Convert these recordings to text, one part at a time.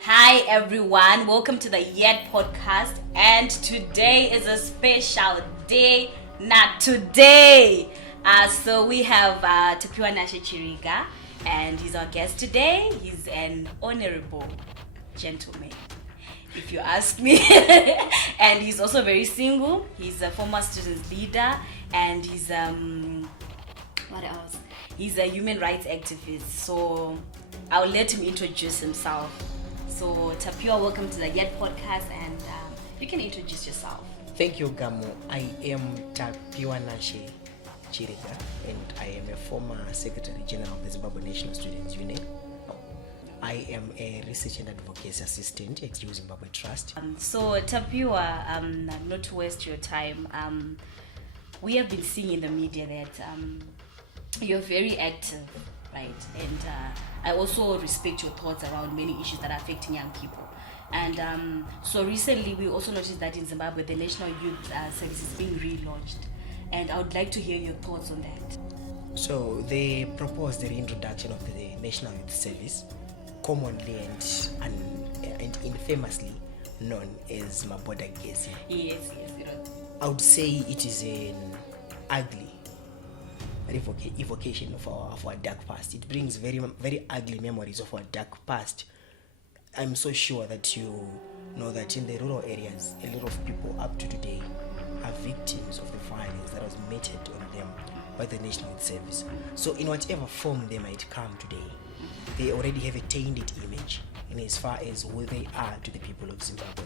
Hi everyone, welcome to the Yet podcast, and today is a special day. Not today. So we have Tapiwa Nashe Chiriga, and he's our guest today. He's an honorable gentleman, if you ask me. And he's also very single. He's a former student leader, and he's what else? He's a human rights activist. So I'll let him introduce himself. So Tapiwa, welcome to the Yet podcast, and you can introduce yourself. Thank you, Gamu. I am Tapiwa Nashe Chiriga, and I am a former Secretary General of the Zimbabwe National Students Union. I am a research and advocacy assistant at XU Zimbabwe Trust. So Tapiwa, not to waste your time, we have been seeing in the media that you're very active, right? And I also respect your thoughts around many issues that are affecting young people. And so recently we also noticed that in Zimbabwe the National Youth Service is being relaunched, and I would like to hear your thoughts on that. So they proposed the reintroduction of the National Youth Service, commonly and infamously known as Maboda Gesi. Yes. I would say it is an ugly evocation of our dark past. It brings very, very ugly memories of our dark past. I'm so sure that you know that in the rural areas, a lot of people up to today are victims of the violence that was meted on them by the National Youth Service. So in whatever form they might come today, they already have a tainted image in as far as who they are to the people of Zimbabwe.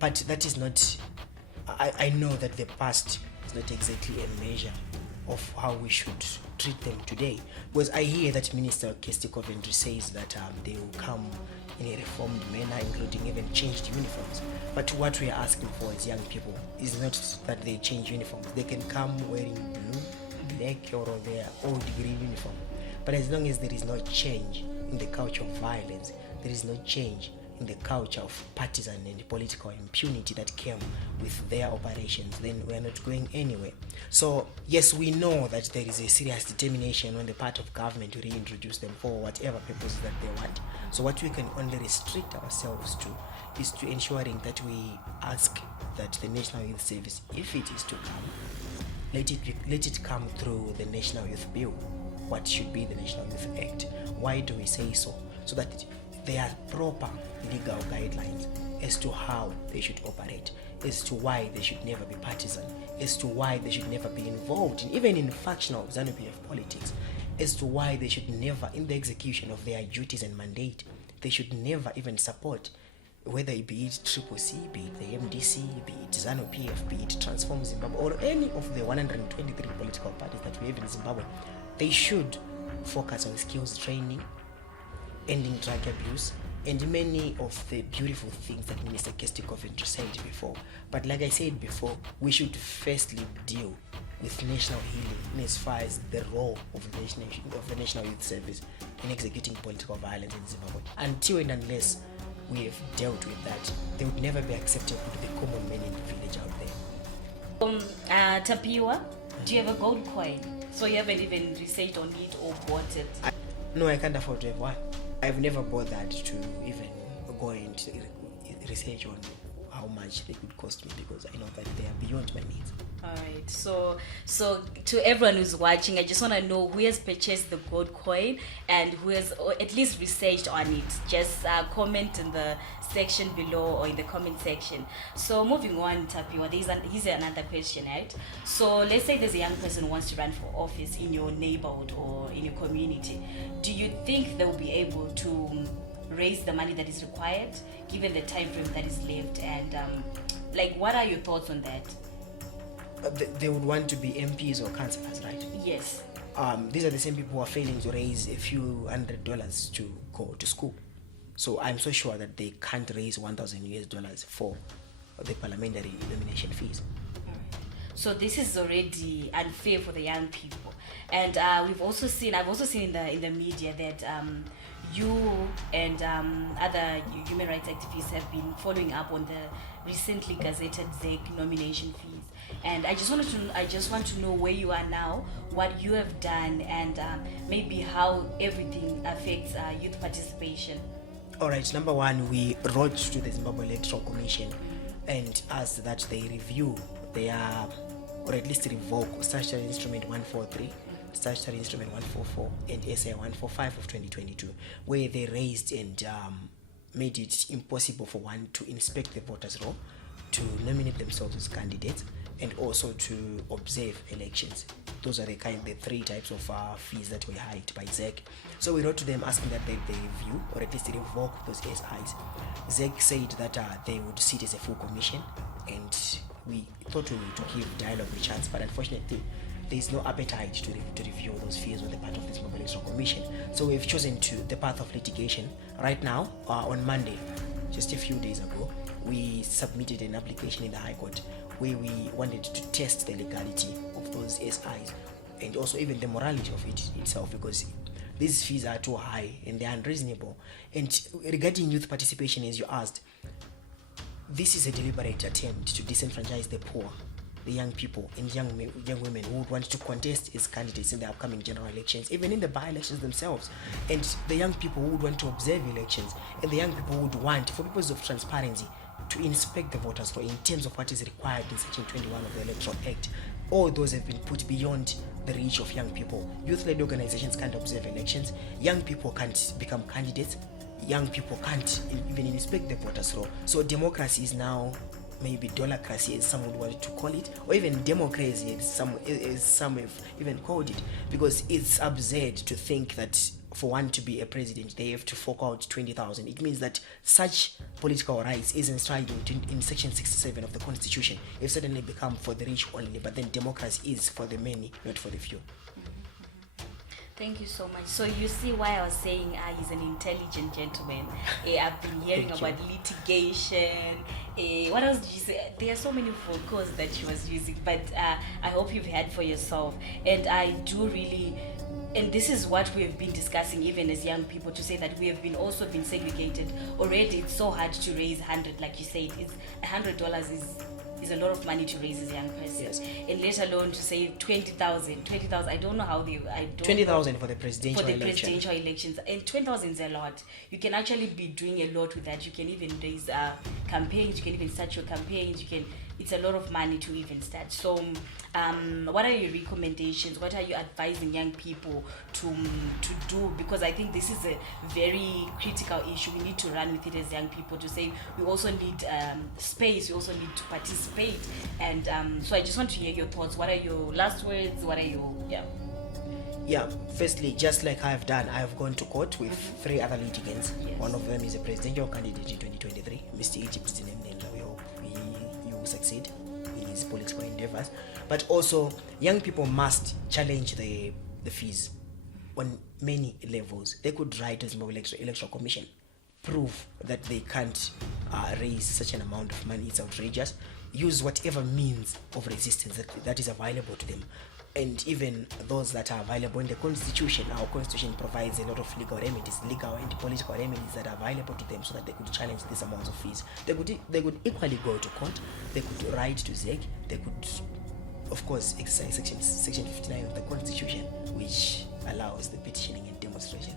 But that is not, I know that the past is not exactly a measure of how we should treat them today, because I hear that Minister Kesti Coventry says that they will come in a reformed manner, including even changed uniforms. But what we are asking for as young people is not that they change uniforms. They can come wearing blue, black, or their old green uniform. But as long as there is no change in the culture of violence, there is no change in the culture of partisan and political impunity that came with their operations, then we are not going anywhere. So yes, we know that there is a serious determination on the part of government to reintroduce them for whatever purposes that they want. So what we can only restrict ourselves to is to ensuring that we ask that the National Youth Service, if it is to come, let it come through the National Youth Bill, what should be the National Youth Act. Why do we say so? So that there are proper legal guidelines as to how they should operate, as to why they should never be partisan, as to why they should never be involved even in factional ZANU-PF politics, as to why they should never, in the execution of their duties and mandate, they should never even support, whether it be it Triple C, be it the MDC, be it ZANU-PF, be it Transform Zimbabwe, or any of the 123 political parties that we have in Zimbabwe. They should focus on skills training, ending drug abuse, and many of the beautiful things that Minister Kesti Coventry said before. But like I said before, we should firstly deal with national healing as far as the role of the National Youth Service in executing political violence in Zimbabwe. Until and unless we have dealt with that, they would never be acceptable to the common man in the village out there. Tapiwa, do you have a gold coin? So you haven't even researched on it or bought it? No, I can't afford to have one. I've never bought that to even go and research on how much they could cost me, because I know that they are beyond my needs. Alright, so to everyone who's watching, I just want to know who has purchased the gold coin and who has at least researched on it. Just comment in the section below or in the comment section. So moving on, Tapiwa, here's another question, right? So let's say there's a young person who wants to run for office in your neighborhood or in your community. Do you think they will be able to raise the money that is required given the time frame that is left? And what are your thoughts on that? They would want to be MPs or councillors, right? Yes. These are the same people who are failing to raise a few $100 to go to school. So I'm so sure that they can't raise $1,000 for the parliamentary nomination fees. So this is already unfair for the young people. And I've also seen in the media that you and other human rights activists have been following up on the recently gazetted ZEC nomination fees, and I just want to know where you are now, what you have done, and maybe how everything affects youth participation. All right, number one, we wrote to the Zimbabwe Electoral Commission and asked that they review their, or at least revoke Statutory Instrument 143, Statutory Instrument 144, and SA 145 of 2022, where they raised and made it impossible for one to inspect the voters' roll, to nominate themselves as candidates, and also to observe elections. Those are the three types of fees that were hiked by ZEC. So we wrote to them asking that they review or at least revoke those SIs. ZEC said that they would sit as a full commission, and we thought to give dialogue a chance, but unfortunately there is no appetite to review those fees on the part of the Zimbabwe Electoral Commission. So we've chosen the path of litigation. Right now, on Monday, just a few days ago, we submitted an application in the High Court where we wanted to test the legality of those SIs and also even the morality of it itself, because these fees are too high and they're unreasonable. And regarding youth participation, as you asked, this is a deliberate attempt to disenfranchise the poor, the young people and young women who would want to contest as candidates in the upcoming general elections, even in the by-elections themselves, and the young people who would want to observe elections, and the young people who would want, for purposes of transparency, to inspect the voters roll in terms of what is required in Section 21 of the Electoral Act. All those have been put beyond the reach of young people. Youth-led organizations can't observe elections. Young people can't become candidates. Young people can't even inspect the voters roll. So democracy is now maybe dollarcracy, as some would want to call it, or even democracy, as some have even called it, because it's absurd to think that for one to be a president, they have to fork out 20,000. It means that such political rights is enshrined in Section 67 of the Constitution. It's suddenly become for the rich only, but then democracy is for the many, not for the few. Thank you so much. So you see why I was saying he's an intelligent gentleman. I've been hearing about litigation. What else did you say? There are so many vocals that she was using, but I hope you've heard for yourself. And I do really, and this is what we have been discussing even as young people, to say that we have been also been segregated. Already it's so hard to raise 100, like you said, it's $100 is a lot of money to raise as a young person. Yes. And let alone to say 20,000. I don't know how they, 20,000 for the presidential elections, and 20,000 is a lot. You can actually be doing a lot with that. You can even raise campaigns, you can even start your campaigns, it's a lot of money to even start. So what are your recommendations? What are you advising young people to do? Because I think this is a very critical issue. We need to run with it as young people, to say we also need space, we also need to participate. And so I just want to hear your thoughts. What are your last words? What are your, firstly, just like I have done, I have gone to court with three other litigants. Yes. One of them is a presidential candidate in 2023, Mr. Egypt Zinendlela. We hope he will succeed in his political endeavors. But also, young people must challenge the fees on many levels. They could write to the Zimbabwe Electoral Commission, prove that they can't raise such an amount of money. It's outrageous. Use whatever means of resistance that is available to them. And even those that are available in the Constitution. Our Constitution provides a lot of legal remedies, legal and political remedies that are available to them, so that they could challenge these amounts of fees. They could equally go to court. They could write to ZEC. They could, of course, exercise Section 59 of the Constitution, which allows the petitioning and demonstration.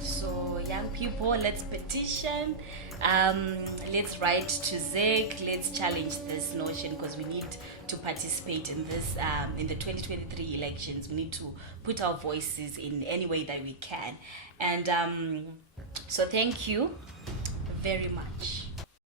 So young people, let's petition, let's write to ZEC, let's challenge this notion, because we need to participate in this, in the 2023 elections. We need to put our voices in any way that we can. And so thank you very much.